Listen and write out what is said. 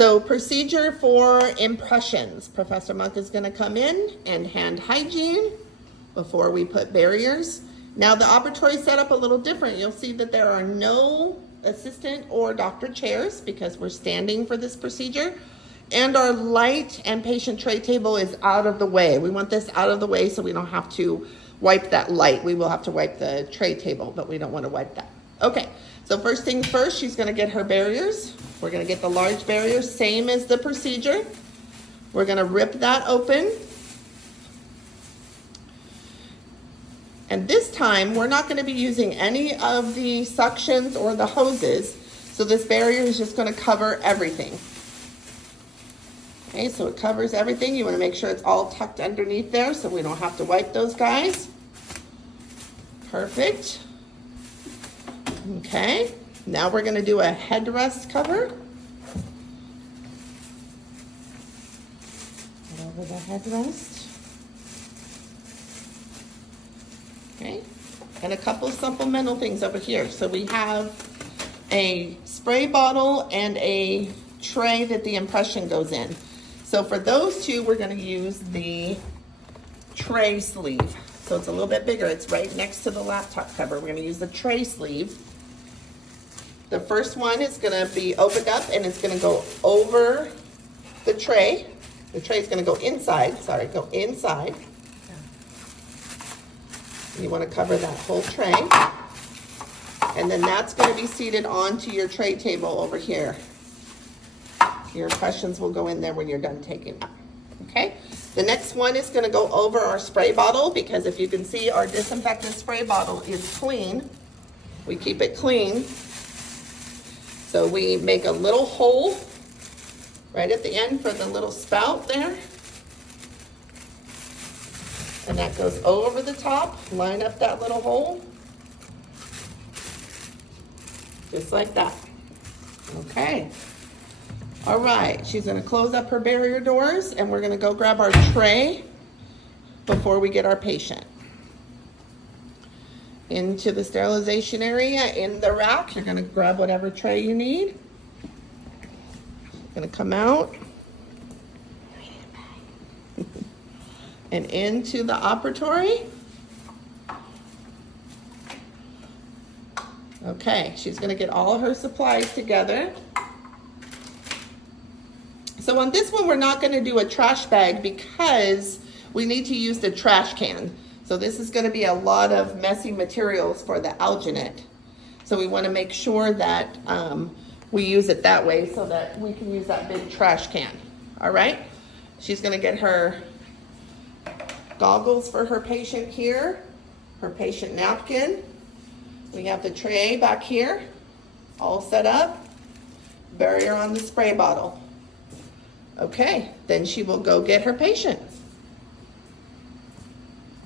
So procedure for impressions. Professor Monk is going to come in and hand hygiene before we put barriers. Now the operatory is set up a little different. You'll see that there are no assistant or doctor chairs because we're standing for this procedure. And our light and patient tray table is out of the way. We want this out of the way so we don't have to wipe that light. We will have to wipe the tray table, but we don't want to wipe that. Okay, so first things first, she's going to get her barriers. We're going to get the large barrier, same as the procedure. We're going to rip that open. And this time, we're not going to be using any of the suctions or the hoses. So this barrier is just going to cover everything. Okay, so it covers everything. You want to make sure it's all tucked underneath there so we don't have to wipe those guys. Perfect. Okay, now we're going to do a headrest cover. Put over the headrest. Okay, and a couple supplemental things over here. So we have a spray bottle and a tray that the impression goes in. So for those two, we're going to use the tray sleeve. So it's a little bit bigger. It's right next to the laptop cover. We're going to use the tray sleeve. The first one is going to be opened up and it's going to go over the tray. The tray is going to go inside. Sorry, go inside. You want to cover that whole tray. And then that's going to be seated onto your tray table over here. Your impressions will go in there when you're done taking them. Okay? The next one is going to go over our spray bottle because if you can see, our disinfectant spray bottle is clean. We keep it clean. So we make a little hole right at the end for the little spout there. And that goes over the top. Line up that little hole. Just like that. Okay. All right, she's gonna close up her barrier doors and we're gonna go grab our tray before we get our patient. Into the sterilization area, in the rack, you're gonna grab whatever tray you need. Gonna come out. And into the operatory. Okay, she's gonna get all her supplies together. So on this one, we're not gonna do a trash bag because we need to use the trash can. So this is gonna be a lot of messy materials for the alginate. So we wanna make sure that we use it that way so that we can use that big trash can, all right? She's gonna get her goggles for her patient here, her patient napkin. We have the tray back here, all set up, barrier on the spray bottle. Okay, then she will go get her patient.